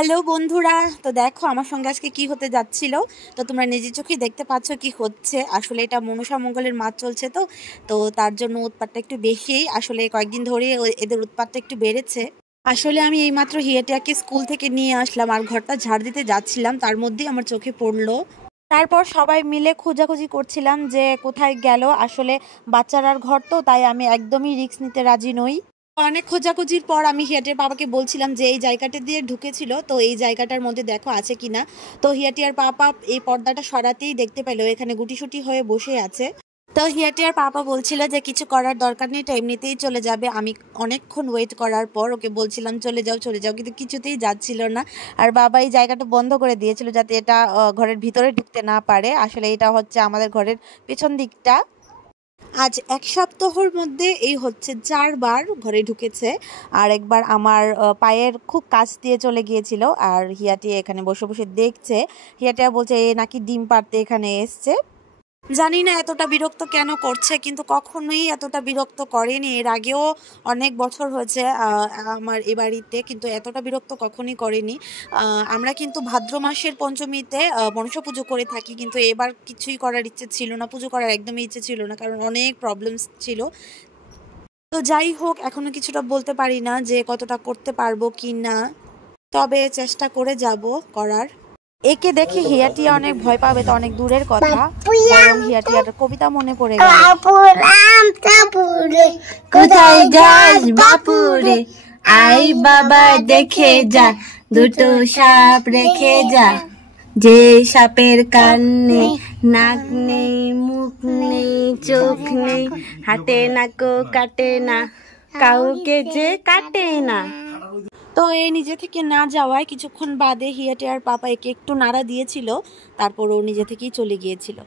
Hello বন্ধুরা, তো দেখো আমার সঙ্গে আজকে কি হতে যাচ্ছিল। তো তোমরা নিজের চোখেই দেখতে পাচ্ছ কি হচ্ছে। আসলে এটা মনসা মঙ্গলের মাছ চলছে, তো তো তার জন্য উৎপাতটা একটু বেশি। আসলে কয়েকদিন ধরে এদের উৎপাতটা একটু বেড়েছে। আসলে আমি এইমাত্র হিয়াটিয়াকে স্কুল থেকে নিয়ে আসলাম আর ঘরটা ঝাড় দিতে যাচ্ছিলাম, তার মধ্যেই আমার চোখে পড়লো। তারপর সবাই মিলে খোঁজাখুঁজি করছিলাম যে কোথায় গেল। আসলে বাচ্চারার ঘর, তো তাই আমি একদমই রিস্ক নিতে রাজি নই। অনেক খোঁজাখুঁজির পর আমি হিয়াটির বাবাকে বলছিলাম যে এই জায়গাটা দিয়ে ঢুকেছিল, তো এই জায়গাটার মধ্যে দেখো আছে কিনা। তো হিয়াটিয়ার পাপা এই পর্দাটা সরাতেই দেখতে পেলো এখানে গুটিসুটি হয়ে বসে আছে। তো হিয়াটিয়ার পাপা বলছিল যে কিছু করার দরকার নেই, এটা এমনিতেই চলে যাবে। আমি অনেকক্ষণ ওয়েট করার পর ওকে বলছিলাম চলে যাও চলে যাও, কিন্তু কিছুতেই যাচ্ছিল না। আর বাবা এই জায়গাটা বন্ধ করে দিয়েছিল যাতে এটা ঘরের ভিতরে ঢুকতে না পারে। আসলে এটা হচ্ছে আমাদের ঘরের পেছন দিকটা। আজ এক সপ্তাহের মধ্যে এই হচ্ছে 4 বার ঘরে ঢুকেছে। আর একবার আমার পায়ের খুব কাছ দিয়ে চলে গিয়েছিল। আর হিয়াটি এখানে বসে বসে দেখছে। হিয়াটিয়া বলছে এ নাকি ডিম পাড়তে এখানে এসছে। জানি না এতটা বিরক্ত কেন করছে, কিন্তু কখনোই এতটা বিরক্ত করেনি। এর আগেও অনেক বছর হয়েছে আমার এ বাড়িতে, কিন্তু এতটা বিরক্ত কখনই করেনি। আমরা কিন্তু ভাদ্র মাসের পঞ্চমীতে মনসা পুজো করে থাকি, কিন্তু এবার কিছুই করার ইচ্ছে ছিল না, পুজো করার একদমই ইচ্ছে ছিল না, কারণ অনেক প্রবলেমস ছিল। তো যাই হোক, এখনো কিছুটা বলতে পারি না যে কতটা করতে পারবো কি না, তবে চেষ্টা করে যাব করার। একে দেখে হিয়াটিয়া অনেক ভয় পাবে তো অনেক দূরের কথা, বরং হিয়াটিয়ার কবিতা মনে পড়ে গেল। কোথায় যাস বাপুরে, আই বাবা দেখে যা, দুটো সাপ রেখে যা, যে সাপের কান নেই, নাক নেই, মুখ নেই, চোখ নেই, হাতে নাকো কাটে না, কাউকে যে কাটে না। তো এই নিজে থেকে না যাওয়ায় কিছুক্ষণ বাদে হিয়াটিয়ার পাপা একে একটু নাড়া দিয়েছিল, তারপর ও নিজে থেকেই চলে গিয়েছিল।